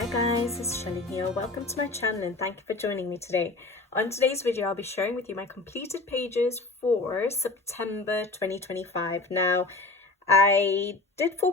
Hi guys, it's Shelly here. Welcome to my channel and thank you for joining me today. On today's video, I'll be sharing with you my completed pages for September 2025. Now, I did 4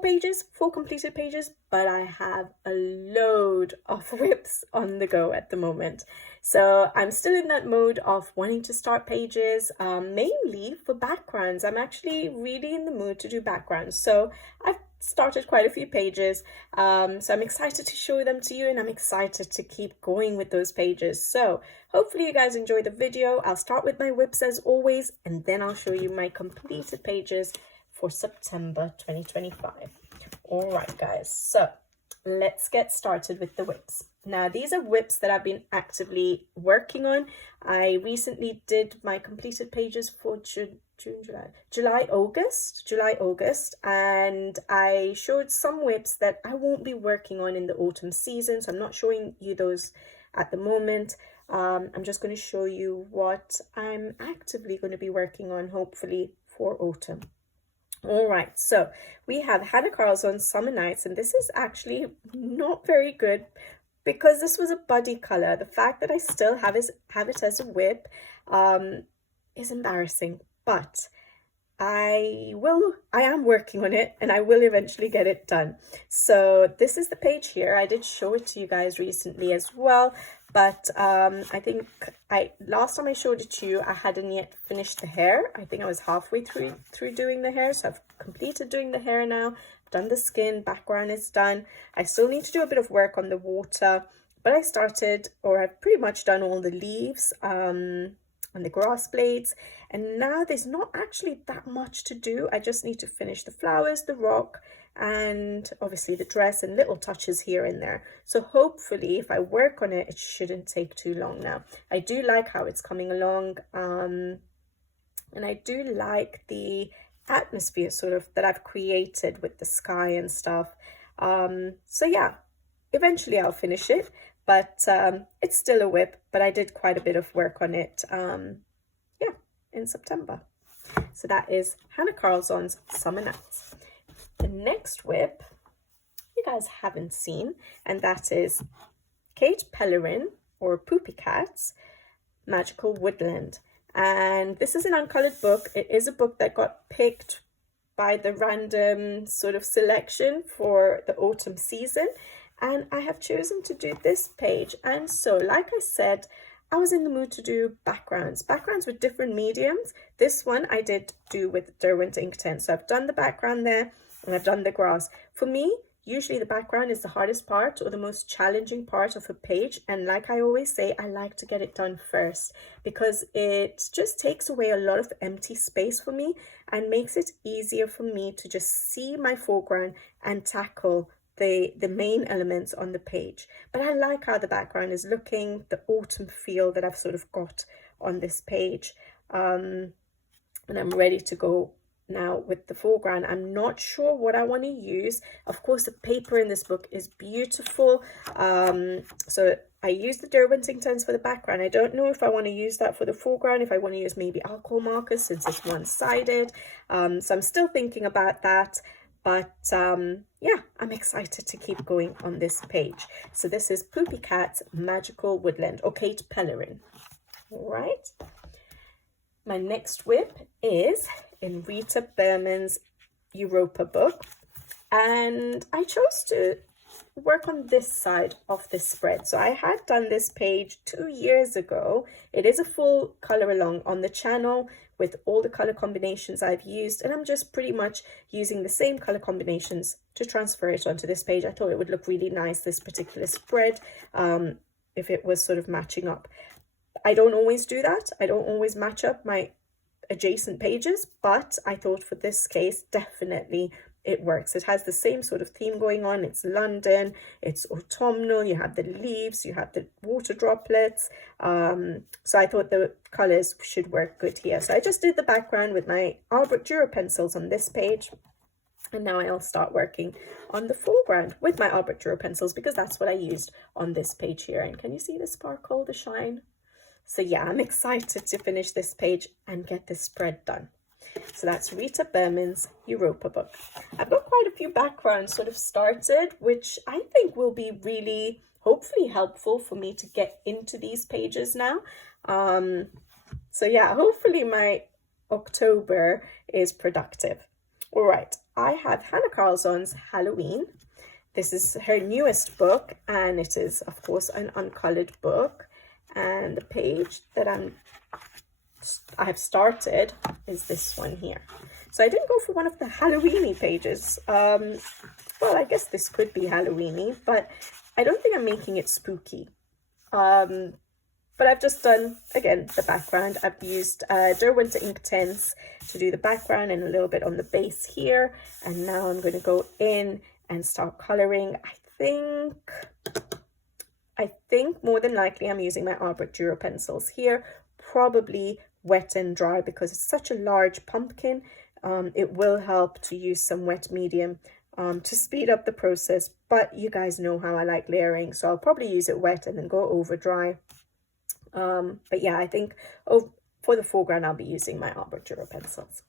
completed pages, but I have a load of whips on the go at the moment. So I'm still in that mode of wanting to start pages, mainly for backgrounds. I'm actually really in the mood to do backgrounds. So I've started quite a few pages. So I'm excited to show them to you and I'm excited to keep going with those pages. So hopefully you guys enjoy the video. I'll start with my whips as always, and then I'll show you my completed pages for September 2025. All right, guys, so let's get started with the whips. Now, these are whips that I've been actively working on. I recently did my completed pages for July, August, and I showed some whips that I won't be working on in the autumn season, so I'm not showing you those at the moment. I'm just going to show you what I'm actively going to be working on, hopefully, for autumn. All right, so we have Hannah Carlson's Summer Nights, and this is actually not very good because this was a buddy color. The fact that I still have it as a whip is embarrassing, but I am working on it and I will eventually get it done. So this is the page here. I did show it to you guys recently as well, but I think last time I showed it to you, I hadn't yet finished the hair. I think I was halfway through doing the hair, so I've completed doing the hair now. I've done the skin, background is done. I still need to do a bit of work on the water, but I've pretty much done all the leaves and the grass blades, and now there's not actually that much to do. I just need to finish the flowers, the rock, and obviously the dress and little touches here and there. So hopefully if I work on it, it shouldn't take too long. Now, I do like how it's coming along, and I do like the atmosphere sort of that I've created with the sky and stuff. So yeah, eventually I'll finish it, but it's still a whip, but I did quite a bit of work on it in September. So that is Hannah Carlson's Summer Nights. The next whip you guys haven't seen, and that is Kate Pellerin or Poopy Cat's Magical Woodland. And this is an uncolored book. It is a book that got picked by the random sort of selection for the autumn season, and I have chosen to do this page. And so, like I said, I was in the mood to do backgrounds with different mediums. This one I did do with Derwent Ink 10. So I've done the background there and I've done the grass. For me, usually the background is the hardest part or the most challenging part of a page. And like I always say, I like to get it done first because it just takes away a lot of empty space for me and makes it easier for me to just see my foreground and tackle the main elements on the page. But I like how the background is looking, the autumn feel that I've sort of got on this page. And I'm ready to go now with the foreground. I'm not sure what I want to use. Of course, the paper in this book is beautiful. So I use the Derwent Ink 10s for the background. I don't know if I want to use that for the foreground, if I want to use maybe alcohol markers since it's one-sided. So I'm still thinking about that. But yeah, I'm excited to keep going on this page. So this is Poopy Cat's Magical Woodland, or Kate Pellerin. All right. My next whip is in Rita Berman's Europa book. And I chose to work on this side of the spread. So I had done this page 2 years ago. It is a full color along on the channel with all the color combinations I've used, and I'm just pretty much using the same color combinations to transfer it onto this page. I thought it would look really nice, this particular spread, if it was sort of matching up. I don't always do that. I don't always match up my adjacent pages, but I thought for this case, definitely it works. It has the same sort of theme going on. It's London, it's autumnal, you have the leaves, you have the water droplets. So I thought the colors should work good here. So I just did the background with my Albert Dürer pencils on this page. And now I'll start working on the foreground with my Albert Dürer pencils because that's what I used on this page here. And can you see the sparkle, the shine? So yeah, I'm excited to finish this page and get this spread done. So that's Rita Berman's Europa book. I've got quite a few backgrounds sort of started, which I think will be really, hopefully helpful for me to get into these pages now. So yeah, hopefully my October is productive. All right, I have Hannah Carlson's Halloween. This is her newest book, and it is, of course, an uncolored book. And the page that I have started is this one here. So I didn't go for one of the Halloweeny pages. Well, I guess this could be Halloweeny, but I don't think I'm making it spooky. But I've just done, again, the background. I've used Derwent ink tints to do the background and a little bit on the base here. And now I'm going to go in and start coloring. I think more than likely I'm using my Art Duro pencils here, probably wet and dry because it's such a large pumpkin. It will help to use some wet medium to speed up the process, but you guys know how I like layering, so I'll probably use it wet and then go over dry. But yeah, I think for the foreground I'll be using my Art Duro pencils.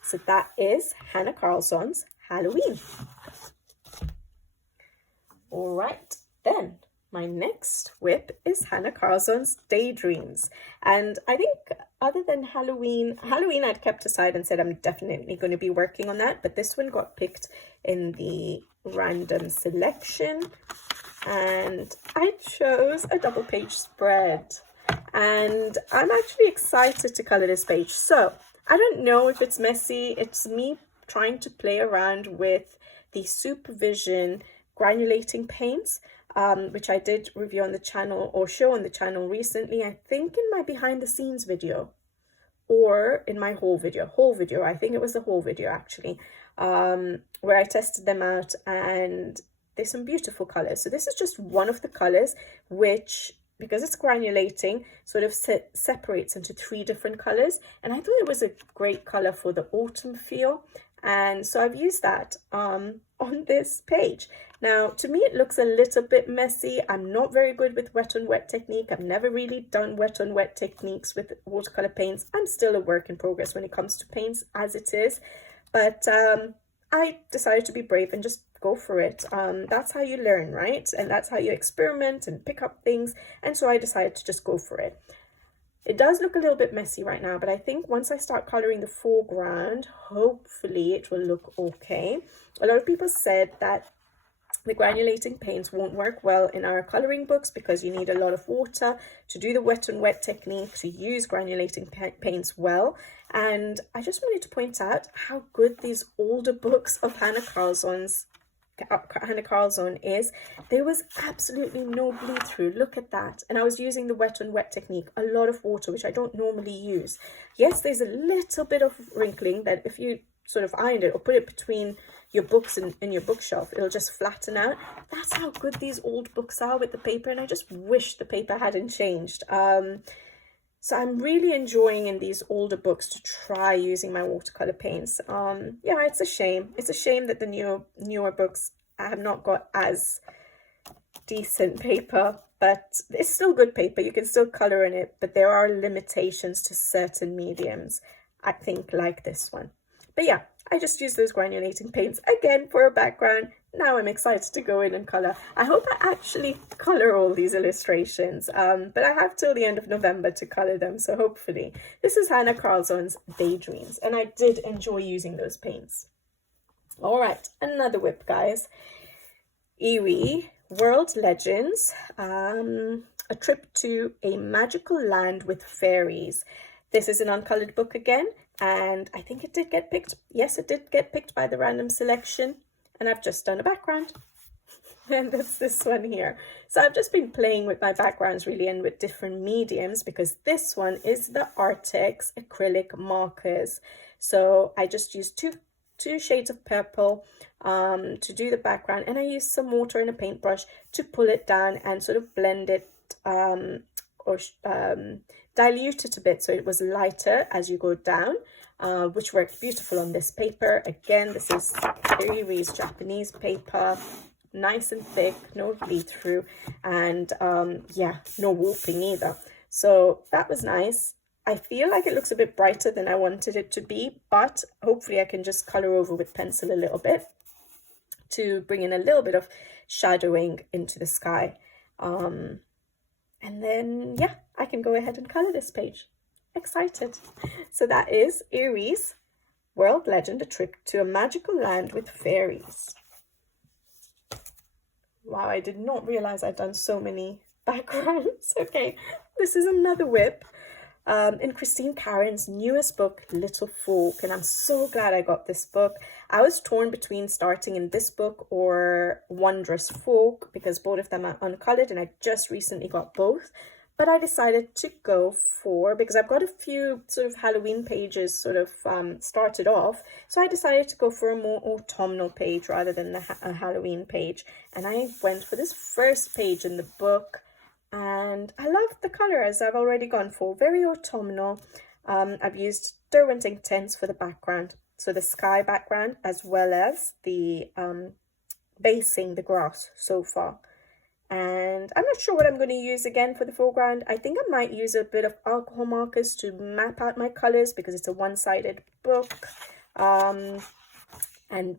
So that is Hannah Carlson's Halloween. All right, then my next whip is Hannah Carlson's Daydreams. And I think other than Halloween I'd kept aside and said I'm definitely going to be working on that. But this one got picked in the random selection. And I chose a double page spread. And I'm actually excited to color this page. So I don't know if it's messy. It's me trying to play around with the Supervision granulating paints, which I did review on the channel or show on the channel recently. I think in my behind the scenes video or in my haul video. I think it was the haul video actually, where I tested them out, and there's some beautiful colors. So this is just one of the colors, which, because it's granulating, sort of separates into 3 different colors. And I thought it was a great color for the autumn feel. And so I've used that on this page. Now, to me, it looks a little bit messy. I'm not very good with wet on wet technique. I've never really done wet on wet techniques with watercolor paints. I'm still a work in progress when it comes to paints as it is. But I decided to be brave and just go for it. That's how you learn, right? And that's how you experiment and pick up things. And so I decided to just go for it. It does look a little bit messy right now, but I think once I start coloring the foreground, hopefully it will look okay. A lot of people said that the granulating paints won't work well in our coloring books because you need a lot of water to do the wet on wet technique, to use granulating paints well. And I just wanted to point out how good these older books of Hannah Carlson is. There was absolutely no bleed through. Look at that. And I was using the wet on wet technique, a lot of water, which I don't normally use. Yes, there's a little bit of wrinkling that if you sort of ironed it or put it between your books and in your bookshelf, it'll just flatten out. That's how good these old books are with the paper, and I just wish the paper hadn't changed. So I'm really enjoying in these older books to try using my watercolor paints. Yeah, it's a shame. It's a shame that the newer books have not got as decent paper, but it's still good paper. You can still color in it, but there are limitations to certain mediums, I think, like this one. But yeah, I just use those granulating paints again for a background. Now I'm excited to go in and color. I hope I actually color all these illustrations, but I have till the end of November to color them, so hopefully. This is Hannah Carlson's Daydreams, and I did enjoy using those paints. All right, another whip, guys. Erie World Legends, a trip to a magical land with fairies. This is an uncolored book again, and I think it did get picked. Yes, it did get picked by the random selection. And I've just done a background, and that's this one here. So I've just been playing with my backgrounds really and with different mediums, because this one is the Artex acrylic markers. So I just used two shades of purple to do the background, and I used some water and a paintbrush to pull it down and sort of blend it or dilute it a bit so it was lighter as you go down. Which worked beautiful on this paper. Again, this is Erie's Japanese paper, nice and thick, no bleed through, and yeah, no warping either. So that was nice. I feel like it looks a bit brighter than I wanted it to be, but hopefully I can just color over with pencil a little bit to bring in a little bit of shadowing into the sky. And then, yeah, I can go ahead and color this page. Excited. So that is Aries, World Legend, A Trip to a Magical Land with Fairies. Wow, I did not realize I'd done so many backgrounds. Okay, this is another whip in Christine Karen's newest book, Little Folk, and I'm so glad I got this book. I was torn between starting in this book or Wondrous Folk because both of them are uncolored, and I just recently got both. But I decided to go for, because I've got a few sort of Halloween pages sort of started off, so I decided to go for a more autumnal page rather than a Halloween page. And I went for this first page in the book, and I love the color, as I've already gone for. Very autumnal. I've used Derwent Intense for the background, so the sky background, as well as the basing the grass so far. And I'm not sure what I'm going to use again for the foreground. I think I might use a bit of alcohol markers to map out my colors because it's a one-sided book. And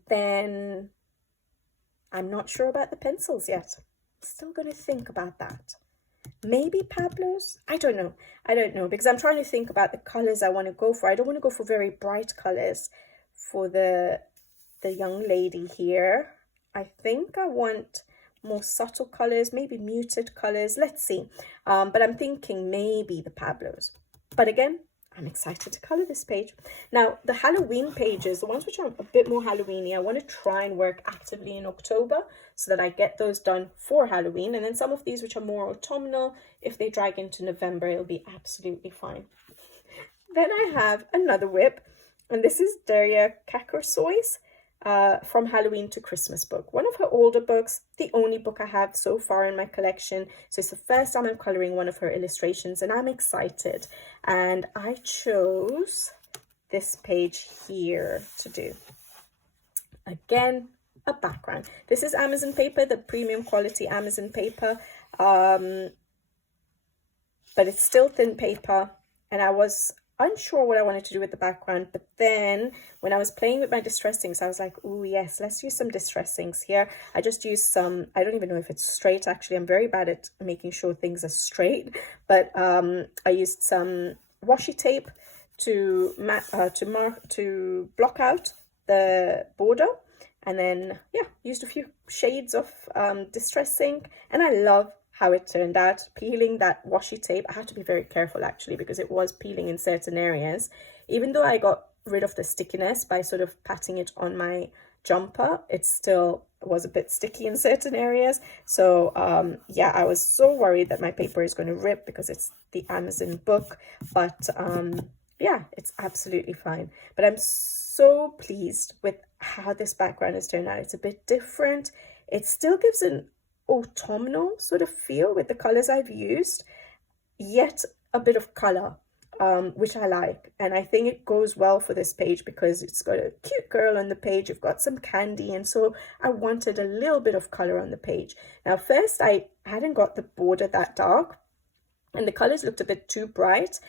then I'm not sure about the pencils yet. Still going to think about that. Maybe Pablo's? I don't know because I'm trying to think about the colors I want to go for. I don't want to go for very bright colors for the young lady here. I think I want more subtle colors, maybe muted colors. Let's see. But I'm thinking maybe the Pablo's. But again, I'm excited to color this page. Now, the Halloween pages, the ones which are a bit more Halloween-y, I want to try and work actively in October so that I get those done for Halloween. And then some of these which are more autumnal, if they drag into November, it'll be absolutely fine. Then I have another whip, and this is Daria Kakorsoy's From Halloween to Christmas book. One of her older books, the only book I have so far in my collection. So it's the first time I'm coloring one of her illustrations, and I'm excited. And I chose this page here to do. Again, a background. This is Amazon paper, the premium quality Amazon paper. But it's still thin paper, and I was unsure what I wanted to do with the background, but then when I was playing with my distress inks, I was like, oh yes, let's use some distress inks here. I just used some, I don't even know if it's straight, actually. I'm very bad at making sure things are straight, but I used some washi tape to block out the border, and then yeah, used a few shades of distress ink, and I love how it turned out. Peeling that washi tape, I had to be very careful actually because it was peeling in certain areas. Even though I got rid of the stickiness by sort of patting it on my jumper, it still was a bit sticky in certain areas. So yeah, I was so worried that my paper is going to rip because it's the Amazon book, but yeah, it's absolutely fine. But I'm so pleased with how this background has turned out. It's a bit different. It still gives an autumnal sort of feel with the colors I've used, yet a bit of color, which I like. And I think it goes well for this page because it's got a cute girl on the page, you've got some candy, and so I wanted a little bit of color on the page. Now first, I hadn't got the border that dark and the colors looked a bit too bright,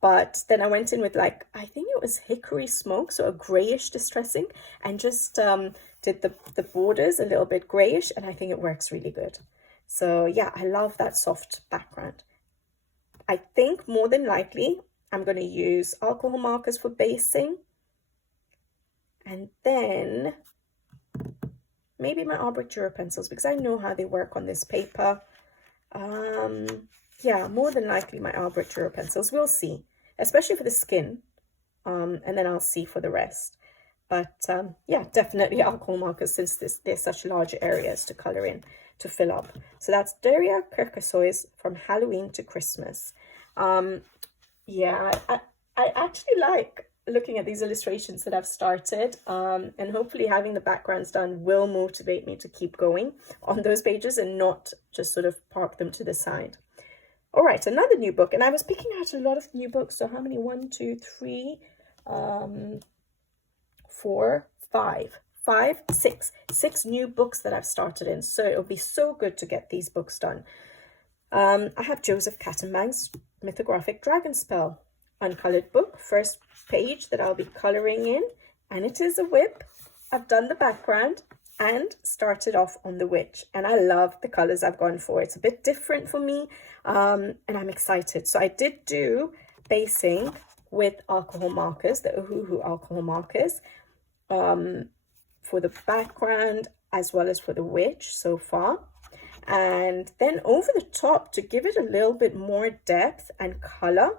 but then I went in with, like, I think it was hickory smoke, so a grayish distressing, and just did the borders a little bit grayish, and I think it works really good. So yeah, I love that soft background. I think more than likely I'm going to use alcohol markers for basing, and then maybe my Arbor Dura pencils because I know how they work on this paper. Yeah, more than likely my Arbor Dura pencils. We'll see, especially for the skin, and then I'll see for the rest. But yeah, definitely alcohol markers since they're such large areas to color in, to fill up. So that's Daria Kakorsoy's From Halloween to Christmas. Yeah, I actually like looking at these illustrations that I've started, and hopefully having the backgrounds done will motivate me to keep going on those pages and not just sort of park them to the side. All right, another new book, and I was picking out a lot of new books. So how many? 1, 2, 3, 4, 5, 6 new books that I've started in. So it'll be so good to get these books done. I have Joseph Kattenbang's Mythographic Dragon Spell uncolored book, first page that I'll be coloring in, and it is a whip. I've done the background and started off on the witch, and I love the colors I've gone for. It's a bit different for me, and I'm excited. So I did do basing with alcohol markers, the Ohuhu alcohol markers, for the background as well as for the witch so far. And then over the top, to give it a little bit more depth and color,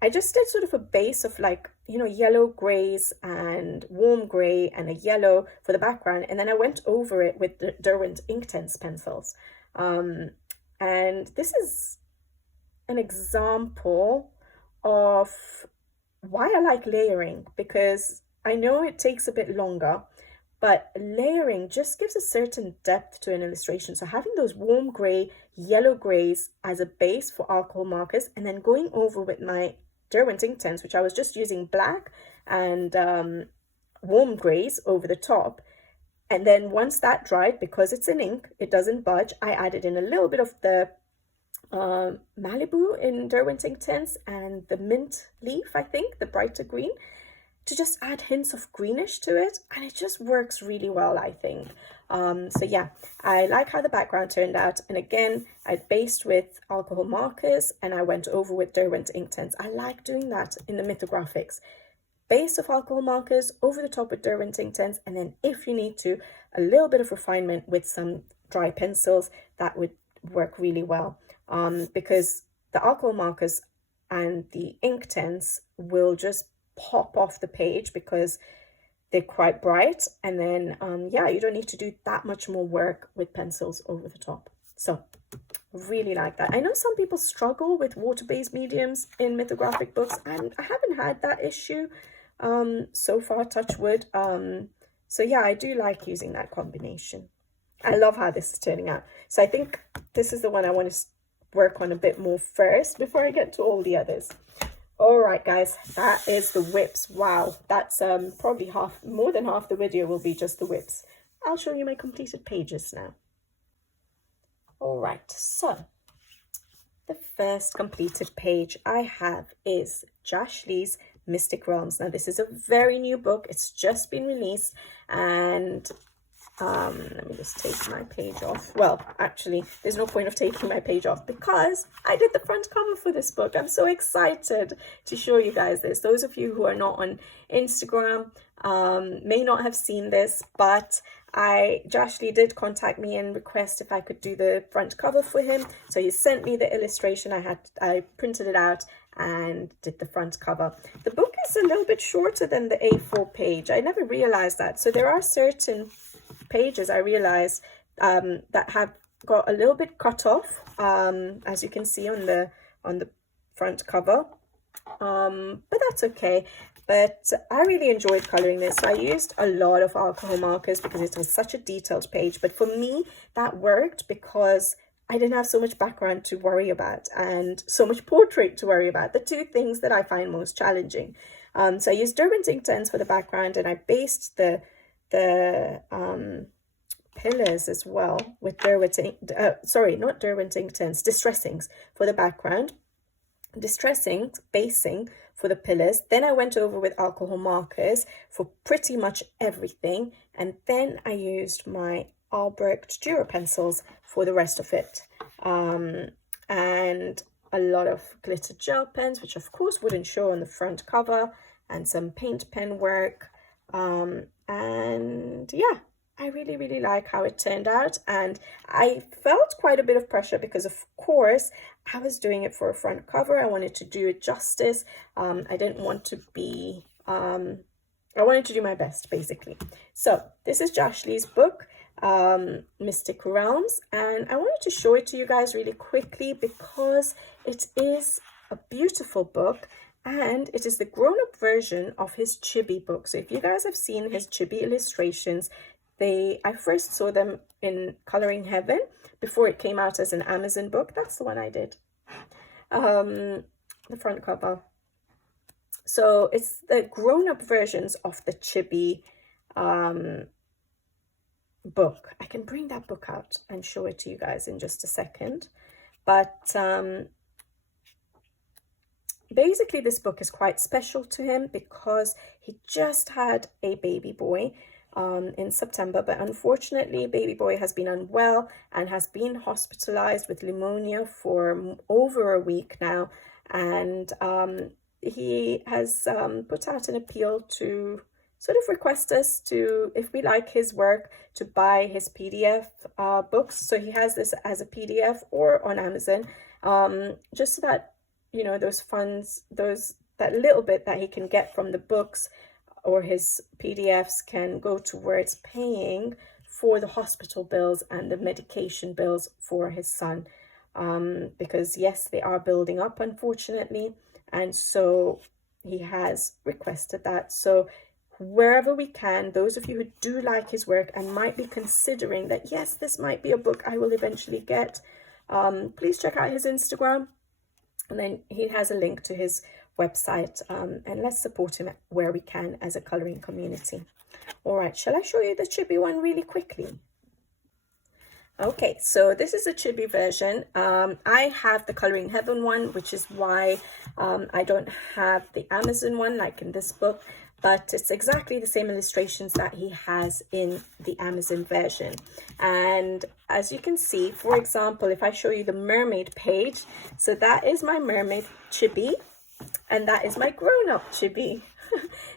I just did sort of a base of like, you know, yellow grays and warm gray and a yellow for the background. And then I went over it with the Derwent Inktense pencils. And this is an example of why I like layering, because I know it takes a bit longer, but layering just gives a certain depth to an illustration. So having those warm gray, yellow grays as a base for alcohol markers, and then going over with my Derwent Inktense, which I was just using black and warm grays over the top. And then once that dried, because it's an ink, it doesn't budge, I added in a little bit of the Malibu in Derwent Inktense and the mint leaf, I think, the brighter green, to just add hints of greenish to it, and it just works really well, I think. So yeah, I like how the background turned out, and again, I based with alcohol markers and I went over with Derwent Inktense. I like doing that in the mythographics. Base of alcohol markers, over the top with Derwent Inktense, and then if you need to, a little bit of refinement with some dry pencils, that would work really well. Because the alcohol markers and the Inktense will just pop off the page because they're quite bright, and then yeah, you don't need to do that much more work with pencils over the top. So really like that. I know some people struggle with water-based mediums in mythographic books, and I haven't had that issue so far, touch wood. So yeah, I do like using that combination. I love how this is turning out. So I think this is the one I want to work on a bit more first before I get to all the others. All right, guys, that is the whips. Wow, that's probably more than half the video will be just the whips. I'll show you my completed pages now. All right, so the first completed page I have is Josh Lee's Mystic Realms. Now, this is a very new book. It's just been released, and let me just take my page off. Well, actually, there's no point of taking my page off because I did the front cover for this book. I'm so excited to show you guys this. Those of you who are not on Instagram may not have seen this, but Josh Lee did contact me and request if I could do the front cover for him. So he sent me the illustration. I printed it out and did the front cover. The book is a little bit shorter than the A4 page. I never realized that. So there are certain pages I realized that have got a little bit cut off, as you can see on the front cover, but that's okay. But I really enjoyed coloring this, so I used a lot of alcohol markers because it was such a detailed page. But for me, that worked because I didn't have so much background to worry about and so much portrait to worry about, the two things that I find most challenging. So I used Derwent Inktense for the background, and I based the pillars as well with Derwent Distressings for the background, Distressing basing for the pillars. Then I went over with alcohol markers for pretty much everything, and then I used my Albrecht Dura pencils for the rest of it, and a lot of glitter gel pens, which of course wouldn't show on the front cover, and some paint pen work. And yeah, I really like how it turned out, and I felt quite a bit of pressure because of course I was doing it for a front cover. I wanted to do it justice. I didn't want to be I wanted to do my best, basically. So this is Josh Lee's book, Mystic Realms, and I wanted to show it to you guys really quickly because it is a beautiful book. And it is the grown-up version of his chibi book. So if you guys have seen his chibi illustrations, I first saw them in Coloring Heaven before it came out as an Amazon book. That's the one I did. The front cover. So it's the grown-up versions of the chibi book. I can bring that book out and show it to you guys in just a second. But basically this book is quite special to him because he just had a baby boy in September, but unfortunately baby boy has been unwell and has been hospitalized with pneumonia for over a week now, and he has put out an appeal to sort of request us to, if we like his work, to buy his PDF books. So he has this as a PDF or on Amazon, just so that, you know, those funds, that little bit that he can get from the books or his PDFs can go towards paying for the hospital bills and the medication bills for his son. Because yes, they are building up, unfortunately, and so he has requested that. So wherever we can, those of you who do like his work and might be considering that, yes, this might be a book I will eventually get, please check out his Instagram, and then he has a link to his website, and let's support him where we can as a colouring community. All right, shall I show you the chibi one really quickly? Okay, so this is a chibi version. I have the Colouring Heaven one, which is why I don't have the Amazon one like in this book, but it's exactly the same illustrations that he has in the Amazon version. And as you can see, for example, if I show you the mermaid page, so that is my mermaid chibi, and that is my grown-up chibi.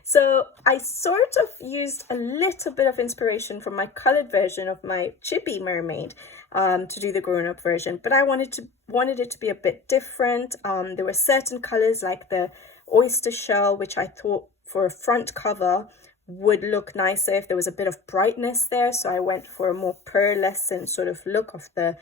So I sort of used a little bit of inspiration from my colored version of my chibi mermaid to do the grown-up version, but I wanted it to be a bit different. There were certain colors like the oyster shell, which I thought for a front cover would look nicer if there was a bit of brightness there, so I went for a more pearlescent sort of look of the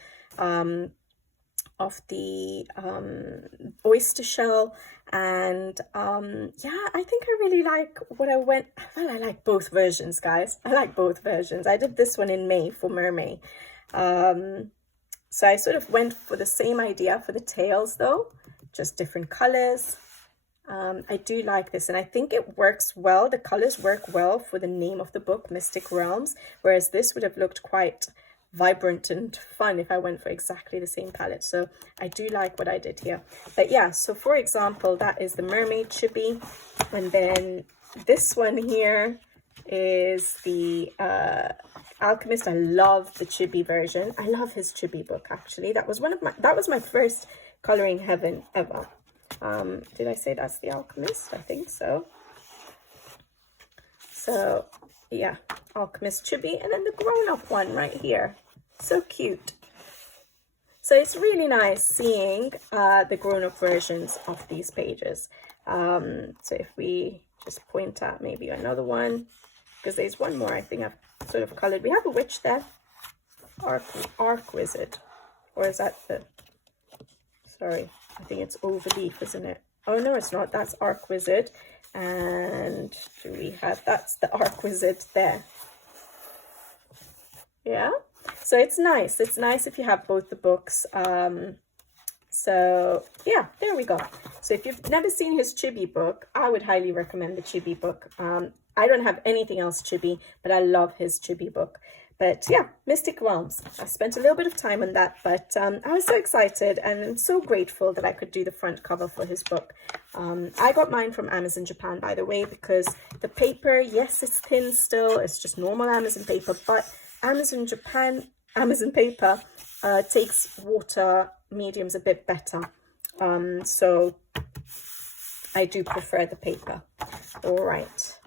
oyster shell. And yeah, I think I really like what I went. Well, I like both versions, guys. I like both versions. I did this one in May for Mermaid. So I sort of went for the same idea for the tails though, just different colors. I do like this, and I think it works well. The colors work well for the name of the book, Mystic Realms, whereas this would have looked quite vibrant and fun if I went for exactly the same palette. So I do like what I did here. But yeah, so for example, that is the mermaid chibi, and then this one here is the alchemist. I love the chibi version. I love his chibi book, actually. That was my first Colouring Heaven ever. Did I say that's the alchemist? I think so. So yeah, alchemist chibi, and then the grown-up one right here. So cute. So it's really nice seeing the grown-up versions of these pages. So if we just point out maybe another one, because there's one more I think I've sort of colored. We have a witch there, arc wizard, or is that the, sorry, I think it's overleaf, isn't it? Oh no, it's not. That's arc wizard. And do we have, that's the arc wizard there. Yeah, so it's nice. It's nice if you have both the books. So yeah, there we go. So if you've never seen his chibi book, I would highly recommend the chibi book. I don't have anything else chibi, but I love his chibi book. But yeah, Mystic Realms. I spent a little bit of time on that, but I was so excited and I'm so grateful that I could do the front cover for his book. I got mine from Amazon Japan, by the way, because the paper, yes, it's thin still. It's just normal Amazon paper, but Amazon Japan, Amazon paper takes water mediums a bit better. So I do prefer the paper. All right.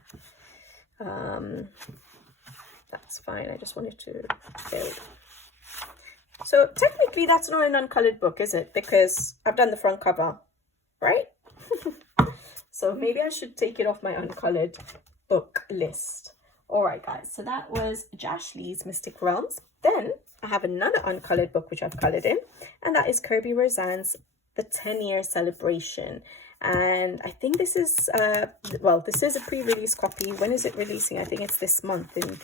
That's fine. I just wanted to build. So technically that's not an uncolored book, is it? Because I've done the front cover, right? So maybe I should take it off my uncolored book list. All right, guys. So that was Josh Lee's Mystic Realms. Then I have another uncolored book which I've colored in, and that is Kerby Rosanes' The 10-Year Celebration. And I think this is, well, this is a pre-release copy. When is it releasing? I think it's this month, in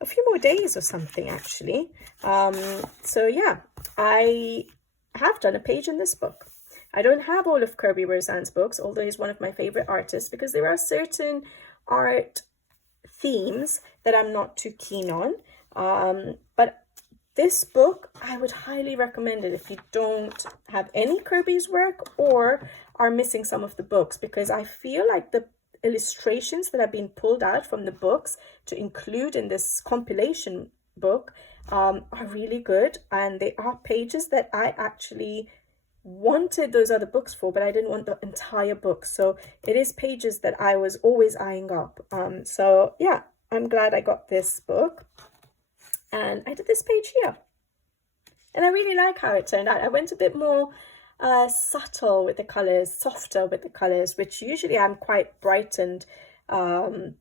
a few more days or something, actually. So yeah, I have done a page in this book. I don't have all of Kerby Rosanes' books, although he's one of my favorite artists, because there are certain art themes that I'm not too keen on. But this book, I would highly recommend it if you don't have any Kerby's work, or are missing some of the books, because I feel like the illustrations that have been pulled out from the books to include in this compilation book are really good, and they are pages that I actually wanted those other books for, but I didn't want the entire book. So it is pages that I was always eyeing up. So yeah, I'm glad I got this book, and I did this page here, and I really like how it turned out. I went a bit more subtle with the colors, softer with the colors, which usually I'm quite bright and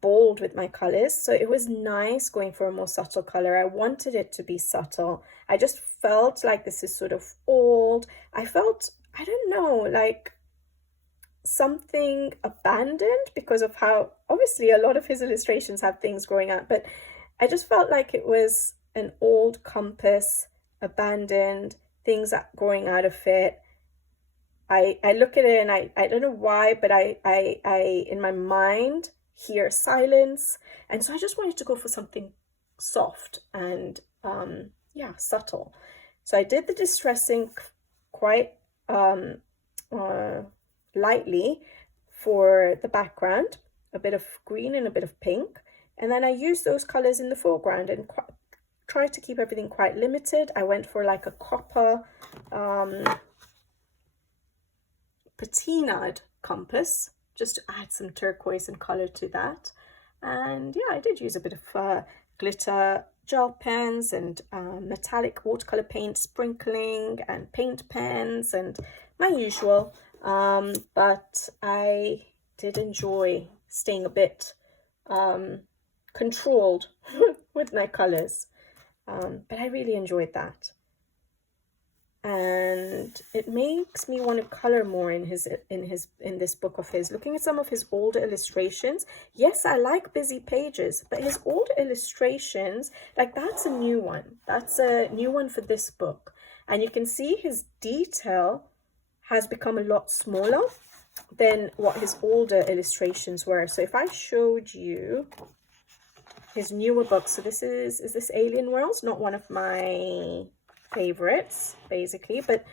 bold with my colors. So it was nice going for a more subtle color. I wanted it to be subtle. I just felt like this is sort of old. I felt, I don't know, like something abandoned, because of how obviously a lot of his illustrations have things growing out, but I just felt like it was an old compass, abandoned, things growing out of it. I look at it and I don't know why, but I in my mind hear silence, and so I just wanted to go for something soft and yeah, subtle. So I did the distressing quite lightly for the background, a bit of green and a bit of pink, and then I used those colors in the foreground and tried to keep everything quite limited. I went for like a copper patinaed compass, just to add some turquoise and color to that. And yeah, I did use a bit of glitter gel pens and metallic watercolor paint sprinkling and paint pens and my usual, but I did enjoy staying a bit controlled with my colors, but I really enjoyed that. And it makes me want to color more in this book of his. Looking at some of his older illustrations, yes, I like busy pages, but his older illustrations, like that's a new one. That's a new one for this book, and you can see his detail has become a lot smaller than what his older illustrations were. So if I showed you his newer books, so this is this Alien Worlds, not one of my favorites basically, but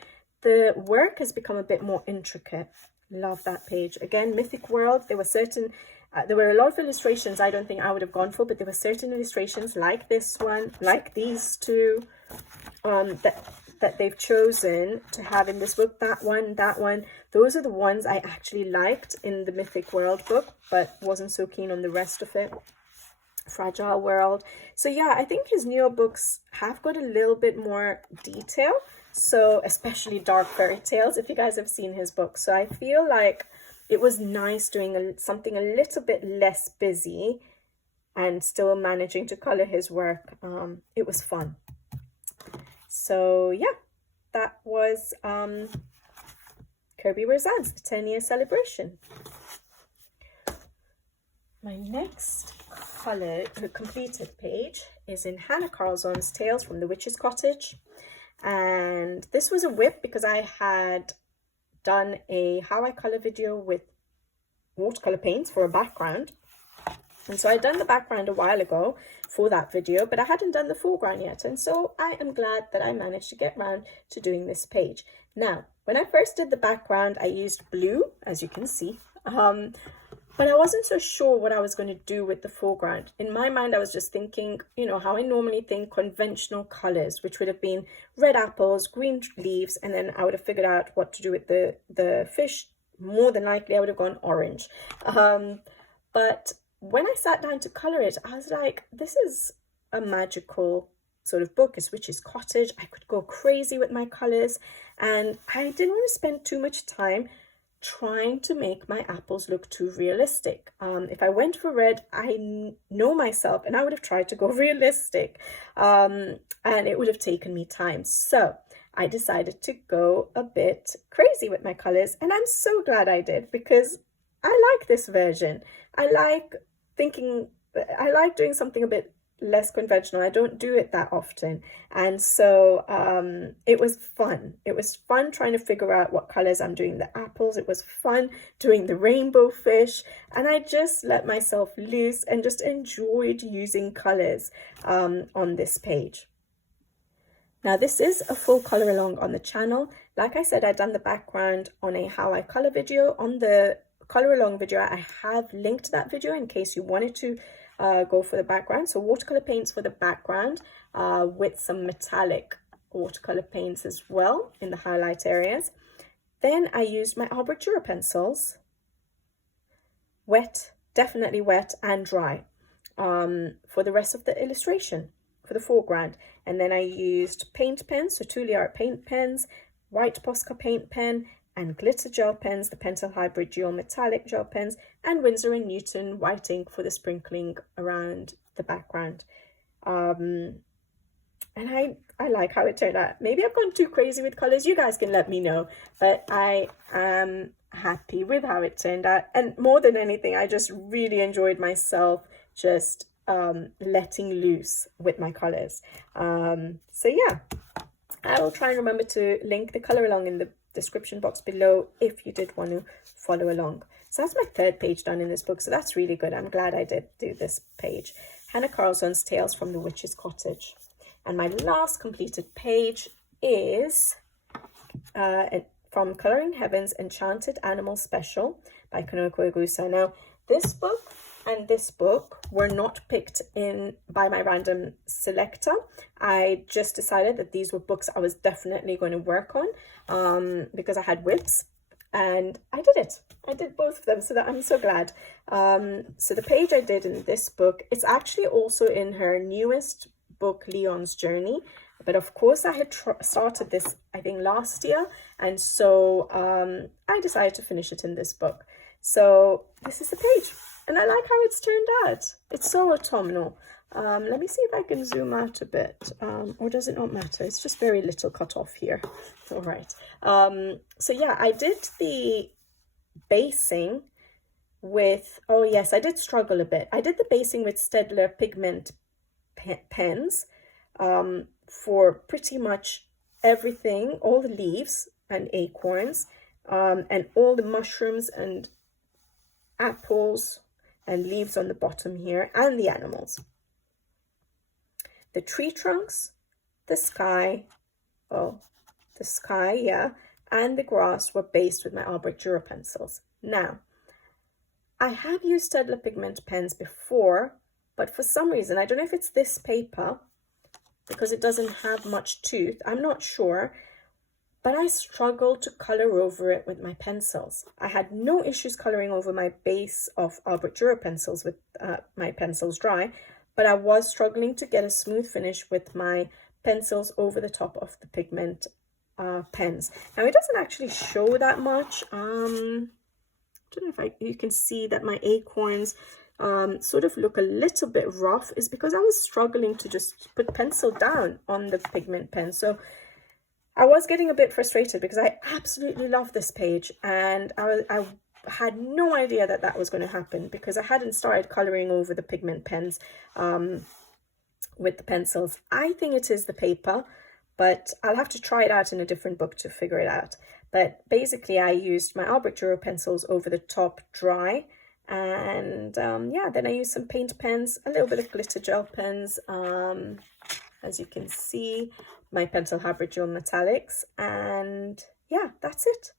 the work has become a bit more intricate. Love that page. Again, Mythic World, there were a lot of illustrations I don't think I would have gone for, but there were certain illustrations like this one, like these two, that they've chosen to have in this book. That one, those are the ones I actually liked in the Mythic World book, but wasn't so keen on the rest of it. Fragile World. So yeah, I think his newer books have got a little bit more detail, so especially Dark Fairy Tales, if you guys have seen his books. So I feel like it was nice doing something a little bit less busy and still managing to color his work. It was fun. So yeah, that was Kerby Rosanes, the 10-year celebration. My next completed page is in Hannah Carlson's Tales from the Witch's Cottage, and this was a whip because I had done a how I color video with watercolor paints for a background, and so I'd done the background a while ago for that video, but I hadn't done the foreground yet, and so I am glad that I managed to get around to doing this page. Now, when I first did the background, I used blue, as you can see, but I wasn't so sure what I was going to do with the foreground. In my mind, I was just thinking, you know, how I normally think, conventional colors, which would have been red apples, green leaves, and then I would have figured out what to do with the fish. More than likely, I would have gone orange. But when I sat down to color it, I was like, this is a magical sort of book. It's Witch's Cottage. I could go crazy with my colors, and I didn't want to spend too much time trying to make my apples look too realistic. If I went for red, I know myself, and I would have tried to go realistic, and it would have taken me time. So I decided to go a bit crazy with my colors, and I'm so glad I did, because I like this version. I like doing something a bit less conventional. I don't do it that often, and so it was fun. It was fun trying to figure out what colors I'm doing the apples. It was fun doing the rainbow fish, and I just let myself loose and just enjoyed using colors on this page. Now, this is a full color along on the channel, like I said, I've done the background on a how I color video. On the color along video, I have linked that video in case you wanted to go for the background. So watercolor paints for the background with some metallic watercolor paints as well in the highlight areas. Then I used my Arbor pencils, wet, definitely wet and dry, for the rest of the illustration, for the foreground. And then I used paint pens, so 2 Art paint pens, white Posca paint pen, and glitter gel pens, the Pentel Hybrid Dual Metallic gel pens, and Winsor & Newton white ink for the sprinkling around the background. And I like how it turned out. Maybe I've gone too crazy with colors. You guys can let me know. But I am happy with how it turned out. And more than anything, I just really enjoyed myself just letting loose with my colors. So yeah, I will try and remember to link the color along in the description box below if you did want to follow along. So that's my 3rd page done in this book. So that's really good. I'm glad I did do this page. Hannah Carlson's Tales from the Witch's Cottage. And my last completed page is from Colouring Heaven's Enchanted Animal Special by Kerby Rosanes. Now, this book and this book were not picked in by my random selector. I just decided that these were books I was definitely going to work on because I had whips, and I did it. I did both of them, so that I'm so glad. So the page I did in this book, it's actually also in her newest book, Leon's Journey, but of course I had started this I think last year, and so I decided to finish it in this book. So this is the page, and I like how it's turned out. It's so autumnal. Let me see if I can zoom out a bit, or does it not matter? It's just very little cut off here. All right. So yeah, I did the basing with, oh yes, I did struggle a bit. I did the basing with Staedtler pigment pens for pretty much everything, all the leaves and acorns, and all the mushrooms and apples and leaves on the bottom here, and the animals. The tree trunks, the sky, yeah, and the grass were based with my Arbor pencils. Now, I have used Staedtler pigment pens before, but for some reason, I don't know if it's this paper, because it doesn't have much tooth, I'm not sure, but I struggled to color over it with my pencils. I had no issues coloring over my base of Arbor pencils with my pencils dry, but I was struggling to get a smooth finish with my pencils over the top of the pigment pens. Now, it doesn't actually show that much. I don't know if you can see that my acorns sort of look a little bit rough. Is because I was struggling to just put pencil down on the pigment pen. So I was getting a bit frustrated because I absolutely love this page, and I had no idea that that was going to happen because I hadn't started coloring over the pigment pens with the pencils. I think it is the paper, but I'll have to try it out in a different book to figure it out. But basically I used my Arbor pencils over the top dry, and yeah, then I used some paint pens, a little bit of glitter gel pens, as you can see, my Pentel Hybrid Dual Metallics, and yeah, that's it.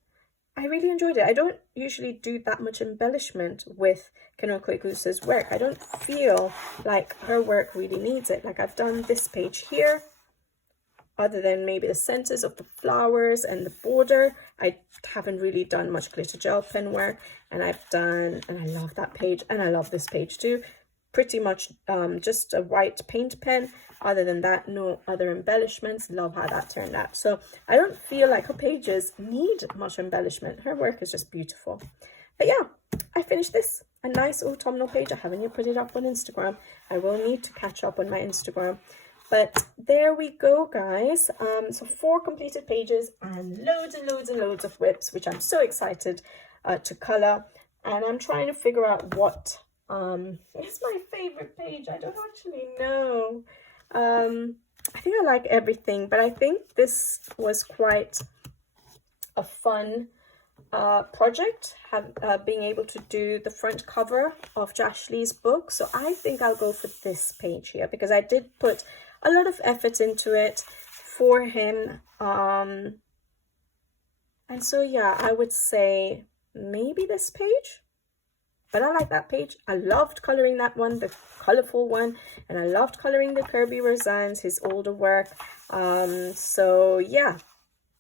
I really enjoyed it. I don't usually do that much embellishment with Kerby Rosanes' work. I don't feel like her work really needs it. Like, I've done this page here, other than maybe the centers of the flowers and the border, I haven't really done much glitter gel pen work. And I've done, and I love that page, and I love this page too, pretty much just a white paint pen. Other than that, no other embellishments. Love how that turned out. So I don't feel like her pages need much embellishment. Her work is just beautiful. But yeah, I finished this. A nice autumnal page. I haven't yet put it up on Instagram. I will need to catch up on my Instagram. But there we go, guys. So 4 completed pages and loads and loads and loads of whips, which I'm so excited to color. And I'm trying to figure out what is my favorite page. I don't actually know. I think I like everything, but I think this was quite a fun project, being able to do the front cover of Josh Lee's book. So I think I'll go for this page here because I did put a lot of effort into it for him. And so yeah, I would say maybe this page, but I like that page. I loved coloring that one, the colorful one, and I loved coloring the Kerby Rosanes, his older work. So yeah,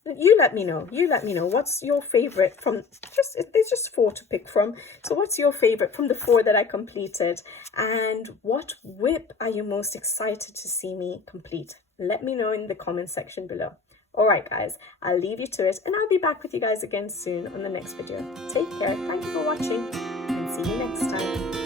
you let me know. You let me know what's your favorite from, there's just 4 to pick from. So what's your favorite from the 4 that I completed, and what whip are you most excited to see me complete? Let me know in the comment section below. All right, guys, I'll leave you to it, and I'll be back with you guys again soon on the next video. Take care. Thank you for watching, and see you next time.